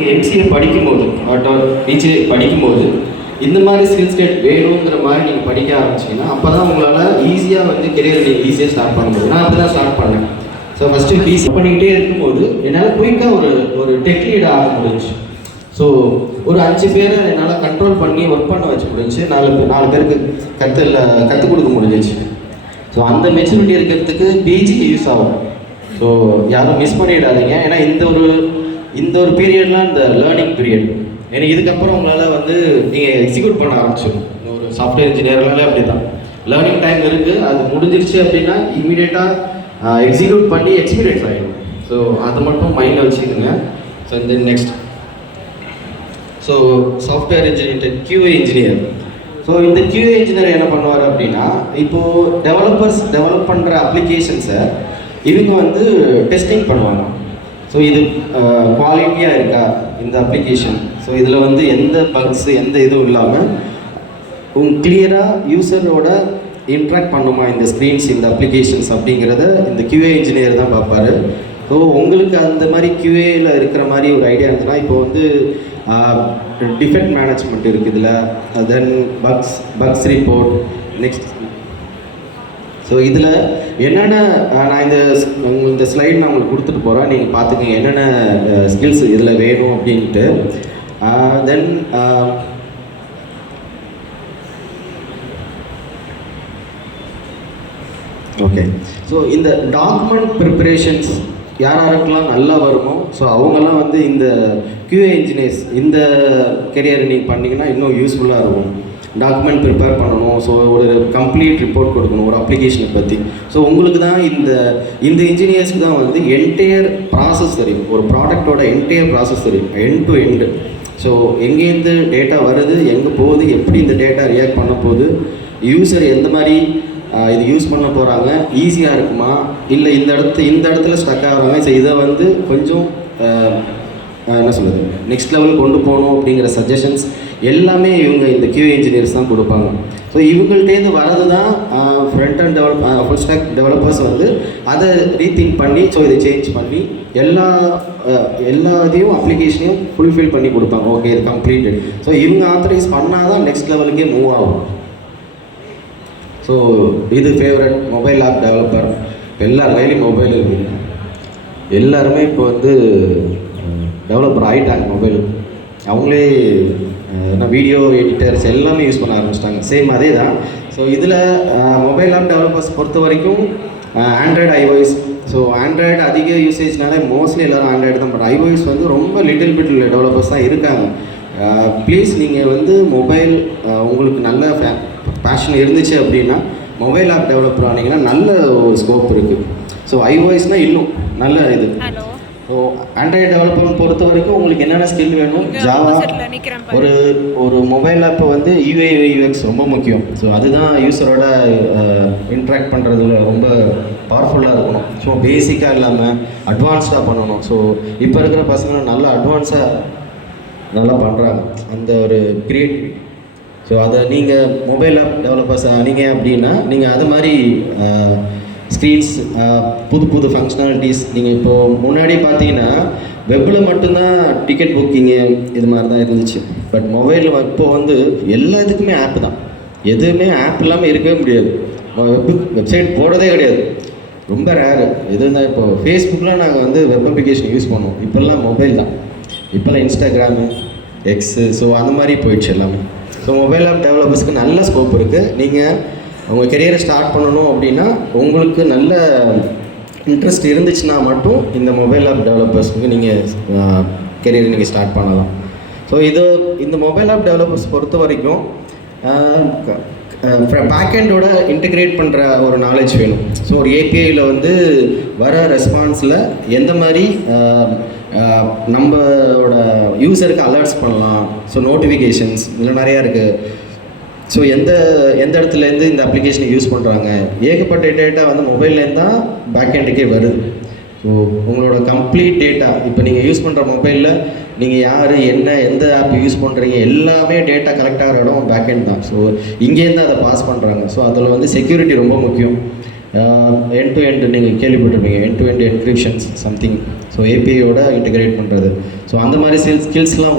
MCA படிக்கும்போது BGA படிக்கும்போது இந்த மாதிரி ஸ்கில் செட் வேணுங்கிற மாதிரி நீங்கள் படிக்க ஆரம்பிச்சிங்கன்னா அப்போ தான் உங்களால் ஈஸியாக வந்து கெரியர் நீங்கள் ஈஸியாக ஸ்டார்ட் பண்ண முடியும். நான் அப்படி தான் ஸ்டார்ட் பண்ணேன். ஸோ ஃபஸ்ட்டு பிசி பண்ணிக்கிட்டே இருக்கும்போது என்னால் குயிக்காக ஒரு டெக் லீட் ஆக முடிஞ்சு. ஸோ ஒரு 5 பேரை என்னால் கண்ட்ரோல் பண்ணி ஒர்க் பண்ண வச்சு முடிஞ்சு 4 பேருக்கு கற்றுக் கொடுக்க முடிஞ்சிச்சு. ஸோ அந்த மெச்சூரிட்டி இருக்கிறதுக்கு பிஜி யூஸ் ஆகும். ஸோ யாரும் மிஸ் பண்ணிடாதீங்க. ஏன்னா இந்த ஒரு பீரியட்லாம் இந்த லேர்னிங் பீரியட். ஏன்னா இதுக்கப்புறம் உங்களால் வந்து நீங்கள் எக்ஸிக்யூட் பண்ண ஆரம்பிச்சிடும். ஒரு சாஃப்ட்வேர் இன்ஜினியர்னாலே அப்படி தான் லேர்னிங் டைம் இருக்குது. அது முடிஞ்சிருச்சு அப்படின்னா இமீடியட்டாக எக்ஸிக்யூட் பண்ணி எக்ஸ்பீரியன்ஸ் ஆகிடும். ஸோ அதை மட்டும் மைண்டில் வச்சுக்கோங்க. ஸோ இந்த next software engineer QA engineer. So இந்த QA இன்ஜினியர் என்ன பண்ணுவார் அப்படின்னா, இப்போது டெவலப் பண்ணுற அப்ளிகேஷன்ஸை இவங்க வந்து டெஸ்டிங் பண்ணுவாங்க. ஸோ இது குவாலிட்டியாக இருக்கா இந்த அப்ளிகேஷன், ஸோ இதில் வந்து எந்த பக்ஸ் எந்த இதுவும் இல்லாமல் கிளியராக யூசரோட இன்ட்ராக்ட் பண்ணுமா இந்த ஸ்க்ரீன்ஸ் இந்த அப்ளிகேஷன்ஸ் அப்படிங்கிறத இந்த QA இன்ஜினியர் தான் பார்ப்பார். ஸோ உங்களுக்கு அந்த மாதிரி QAயில் இருக்கிற மாதிரி ஒரு ஐடியா இருந்ததுன்னா, இப்போ வந்து டிஃபெக்ட் மேனேஜ்மெண்ட் இருக்குது இதில், தென் பக்ஸ் ரிப்போர்ட், நெக்ஸ்ட். ஸோ இதில் என்னென்ன நான் இந்த ஸ்லைட் நான் உங்களுக்கு கொடுத்துட்டு போகிறேன், நீங்கள் பார்த்துக்கங்க என்னென்ன ஸ்கில்ஸ் இதில் வேணும் அப்படின்ட்டு. Then okay. ஸோ இந்த டாக்குமெண்ட் ப்ரிப்பரேஷன்ஸ் யாருக்கெல்லாம் நல்லா வருமோ, ஸோ அவங்கெல்லாம் வந்து இந்த QA இன்ஜினியர்ஸ் இந்த கெரியர் நீங்கள் பண்ணிங்கன்னா இன்னும் யூஸ்ஃபுல்லாக இருக்கும். டாக்குமெண்ட் ப்ரிப்பேர் பண்ணணும், ஸோ ஒரு கம்ப்ளீட் ரிப்போர்ட் கொடுக்கணும் ஒரு அப்ளிகேஷனை பற்றி. ஸோ உங்களுக்கு தான் இந்த இன்ஜினியர்ஸ்க்கு தான் வந்து என்டையர் ப்ராசஸ் தெரியும், ஒரு ப்ராடக்டோட என்டையர் ப்ராசஸ் தெரியும், எண்ட் டு எண்டு. ஸோ எங்கேருந்து டேட்டா வருது, எங்கே போகுது, எப்படி இந்த டேட்டா ரியாக்ட் பண்ண போகுது, யூசர் எந்த மாதிரி இது யூஸ் பண்ண போகிறாங்க, ஈஸியாக இருக்குமா இல்லை இந்த இடத்துல ஸ்டக் ஆகிறாங்க. ஸோ இதை வந்து கொஞ்சம் என்ன சொல்கிறது, நெக்ஸ்ட் லெவல் கொண்டு போகணும் அப்படிங்கிற சஜஷன்ஸ் எல்லாமே இவங்க இந்த QA இன்ஜினியர்ஸ் தான் கொடுப்பாங்க. ஸோ இவங்கள்ட்டேருந்து வரது தான் front and full stack developers வந்து அதை ரீதிங்க் பண்ணி, ஸோ இதை சேஞ்ச் பண்ணி எல்லா இதையும் அப்ளிகேஷனையும் ஃபுல்ஃபில் பண்ணி கொடுப்பாங்க. ஓகே, இது கம்ப்ளீட்டட். ஸோ இவங்க ஆத்தரைஸ் பண்ணால் தான் நெக்ஸ்ட் லெவலுக்கே மூவ் ஆகும். ஸோ இது ஃபேவரட் மொபைல் ஆப் டெவலப்பர். எல்லார் கையிலையும் மொபைல் இருக்குது, எல்லாருமே இப்போ வந்து டெவலப்பர் ஆகிட்டாங்க. மொபைல் அவங்களே வீடியோ எடிட்டர்ஸ் எல்லாமே யூஸ் பண்ண ஆரம்பிச்சிட்டாங்க. சேம் அதே தான். ஸோ இதில் மொபைல் ஆப் டெவலப்பர்ஸ் பொறுத்த வரைக்கும் ஆண்ட்ராய்டு, iOS. ஸோ ஆண்ட்ராய்டு அதிக யூசேஜ்னால மோஸ்ட்லி எல்லோரும் ஆண்ட்ராய்டு தான். பட் iOS வந்து ரொம்ப லிட்டில் பிட் டெவலப்பர்ஸ் தான் இருக்காங்க. ப்ளீஸ் நீங்கள் வந்து மொபைல் உங்களுக்கு நல்ல பேஷன் இருந்துச்சு அப்படின்னா மொபைல் ஆப் டெவலப்பர் ஆனீங்கன்னா நல்ல ஒரு ஸ்கோப் இருக்குது. ஸோ iOSனால் இன்னும் நல்ல இது. ஸோ ஆண்ட்ராய்டு டெவலப்பர் பொறுத்த வரைக்கும் உங்களுக்கு என்னென்ன ஸ்கில் வேணும், ஜாவா, ஒரு மொபைல் ஆப்பை வந்து UI UX ரொம்ப முக்கியம். ஸோ அதுதான் யூஸரோட இன்ட்ராக்ட் பண்ணுறதுல ரொம்ப பவர்ஃபுல்லாக இருக்கணும். ஸோ பேசிக்காக இல்லாமல் அட்வான்ஸ்டாக பண்ணணும். ஸோ இப்போ இருக்கிற பசங்க நல்லா அட்வான்ஸாக நல்லா பண்ணுறாங்க அந்த ஒரு கிரியேட்டிவிட்டி. ஸோ அதை நீங்கள் மொபைல் ஆப் டெவலப்பர்ஸ் ஆனீங்க அப்படின்னா நீங்கள் அது மாதிரி ஸ்க்ரீன்ஸ், புது ஃபங்க்ஷனாலிட்டிஸ். நீங்கள் இப்போது முன்னாடி பார்த்தீங்கன்னா வெப்பில் மட்டும்தான் டிக்கெட் புக்கிங்கு இது மாதிரி தான் இருந்துச்சு. பட் மொபைலில் இப்போது வந்து எல்லாத்துக்குமே ஆப் தான். எதுவுமே ஆப் இல்லாமல் இருக்கவே முடியாது. வெப்சைட் போடுறதே கிடையாது, ரொம்ப ரேரு. எதுனா இப்போது ஃபேஸ்புக்கில் நாங்கள் வந்து வெப் அப்ளிகேஷன் யூஸ் பண்ணுவோம். இப்போல்லாம் மொபைல் தான். இப்போல்லாம் இன்ஸ்டாகிராமு, எக்ஸு, ஸோ அந்த மாதிரி போயிடுச்சு எல்லாமே. ஸோ மொபைல் ஆப் டெவலப்பர்ஸ்க்கு நல்ல ஸ்கோப் இருக்குது. நீங்கள் உங்கள் கெரியரை ஸ்டார்ட் பண்ணணும் அப்படின்னா உங்களுக்கு நல்ல இன்ட்ரெஸ்ட் இருந்துச்சுன்னா மட்டும் இந்த மொபைல் ஆப் டெவலப்பர்ஸ்க்கு நீங்கள் கெரியரை நீங்கள் ஸ்டார்ட் பண்ணலாம். ஸோ இந்த மொபைல் ஆப் டெவலப்பர்ஸ் பொறுத்த வரைக்கும் பேக்கெண்டோட இன்டிகிரேட் பண்ணுற ஒரு நாலேஜ் வேணும். ஸோ ஒரு APIயில் வந்து வர ரெஸ்பான்ஸில் எந்த மாதிரி நம்மளோட யூஸருக்கு அலர்ட்ஸ் பண்ணலாம். ஸோ நோட்டிஃபிகேஷன்ஸ் இதில் நிறையா இருக்குது. ஸோ எந்த இடத்துலேருந்து இந்த அப்ளிகேஷனை யூஸ் பண்ணுறாங்க, ஏகப்பட்ட டேட்டா வந்து மொபைல்லேருந்து தான் பேக்கெண்டுக்கே வருது. ஸோ உங்களோட கம்ப்ளீட் டேட்டா இப்போ நீங்கள் யூஸ் பண்ணுற மொபைலில் நீங்கள் யார், எந்த ஆப் யூஸ் பண்ணுறீங்க, எல்லாமே டேட்டா கலெக்ட் ஆகிற இடம் பேக்கெண்ட் தான். ஸோ இங்கேருந்து அதை பாஸ் பண்ணுறாங்க. ஸோ அதில் வந்து செக்யூரிட்டி ரொம்ப முக்கியம். எண்ட் டு எண்ட் நீங்கள் கேள்விப்பட்டிருப்பீங்க, end to end encryptions something. So ஏபிஐயோட இன்டிகிரேட் பண்ணுறது. ஸோ அந்த மாதிரி ஸ்கில்ஸ்லாம்